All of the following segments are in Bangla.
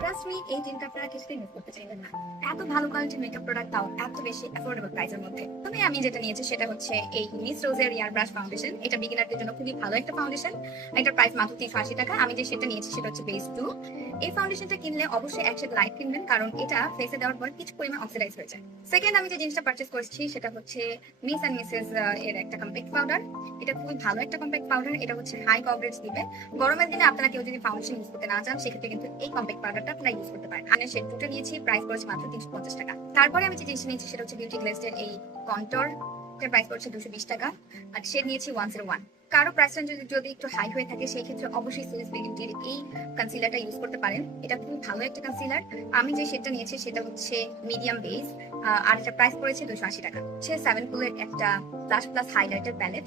ট্রাস্ট মি, এই জিনটা আপনারা কিছুতেই মিস করতে চাইবেন না। এত ভালো কোয়ালিটির মেকআপ প্রোডাক্ট, তাও এত বেশি অ্যাফোর্ডেবল প্রাইসের মধ্যে। তবে আমি যেটা নিয়েছি সেটা হচ্ছে এই মিস রোজের ইয়ার ব্রাশ ফাউন্ডেশন। এটা বিগিনারদের জন্য খুবই ভালো একটা ফাউন্ডেশন। এটার প্রাইস মাত্র 380 টাকা। আমি যে সেটা নিয়েছি সেটা হচ্ছে বেস 2। এই ফাউন্ডেশনটা কিনলে অবশ্যই এক শেড লাইট কিনবেন, কারণ এটা ফেসে দেওয়ার পর কিছু পরিমাণ অক্সিডাইজ হয়ে যায়। সেকেন্ড, আমি যে জিনিসটা পারচেস করেছি সেটা হচ্ছে মিস অ্যান্ড মিসেস এর একটা কম্প্যাক্ট পাউডার। এটা খুবই ভালো একটা কম্প্যাক্ট পাউডার। এটা হচ্ছে হাই কভারেজ দিবে। গরমের দিনে আপনারা কেউ যদি ফাউন্ডেশন ইউজ করতে না চান, সেক্ষেত্রে কিন্তু এই কম্প্যাক্ট পাউডারটা আপনারা ইউজ করতে পারেন। আমি শেড 2টা নিয়েছি, প্রাইস পড়েছে মাত্র 350 টাকা। তারপরে আমি যে জিনিসটা নিয়েছি সেটা হচ্ছে বিউটি গ্লেজের এই কন্ট্যুর। এটার প্রাইস পড়ছে 220 টাকা। আর শেড নিয়েছি 101। কারো প্রাইস রেঞ্জ যদি একটু হাই হয়ে থাকে, সেই ক্ষেত্রে অবশ্যই সুইস বিউটির এই কনসিলারটা ইউজ করতে পারেন। এটা খুব ভালো একটা কনসিলার। আমি যে শেডটা নিয়েছি সেটা হচ্ছে মিডিয়াম বেস। আর এটা প্রাইস পড়েছে 280 টাকা। হচ্ছে 7 কুলের একটা ব্লাশ প্লাস হাইলাইটার প্যালেট।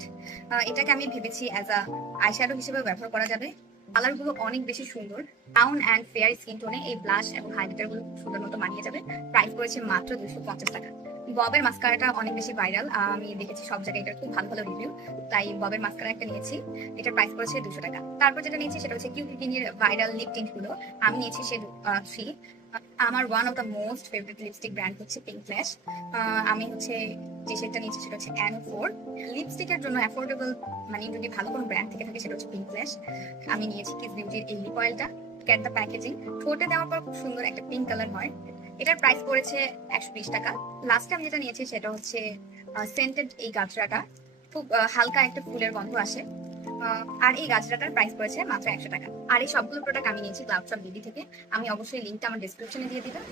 এটাকে আমি ভেবেছি অ্যাজ আ আইশ্যাডো হিসেবে ব্যবহার করা যাবে। কালার গুলো অনেক বেশি সুন্দর। ব্রাউন অ্যান্ড ফেয়ার স্কিন টোনে এই ব্লাশ এবং হাইলাইটার গুলো সুন্দর মতো মানিয়ে যাবে। প্রাইস পড়েছে মাত্র 250 টাকা। ববের মাস্কারাটা অনেক বেশি ভাইরাল, আমি দেখেছি সব জায়গায় এটার খুব ভালো ভালো রিভিউ, তাই ববের মাস্কারা একটা নিয়েছি। এটার প্রাইস পড়েছে 200 টাকা। তারপর যেটা নিয়েছি সেটা হচ্ছে কিউকিনির ভাইরাল লিপ টিন্ট গুলো। আমি নিয়েছি সে 3। আমার one of the most favourite lipstick brand হচ্ছে পিঙ্ক ফ্ল্যাশ। আমি হচ্ছে যে শেডটা নিয়েছি সেটা হচ্ছে N4। লিপস্টিকের জন্য অ্যাফোর্ডেবল, মানে যদি ভালো কোনো ব্র্যান্ড থেকে থাকে সেটা হচ্ছে পিঙ্ক ফ্ল্যাশ। আমি নিয়েছি কিস বিউটির এই লিপ অয়েলটা। ক্যাট দ্য প্যাকেজিং, ঠোঁটে দেওয়ার পর খুব সুন্দর একটা পিঙ্ক কালার হয়। এটার প্রাইস পড়েছে 120 টাকা। লাস্টে আমি যেটা নিয়েছি সেটা হচ্ছে সেন্টেড এই গাজরাটা। খুব হালকা একটা ফুলের গন্ধ আসে। আর এই গাজরাটার প্রাইস পড়েছে মাত্র 100 টাকা। আর এই সবগুলো প্রোডাক্ট আমি নিয়েছি ক্লাউড শপ বিডি থেকে। আমি অবশ্যই লিঙ্কটা আমার ডেসক্রিপশনে দিয়ে দিলাম।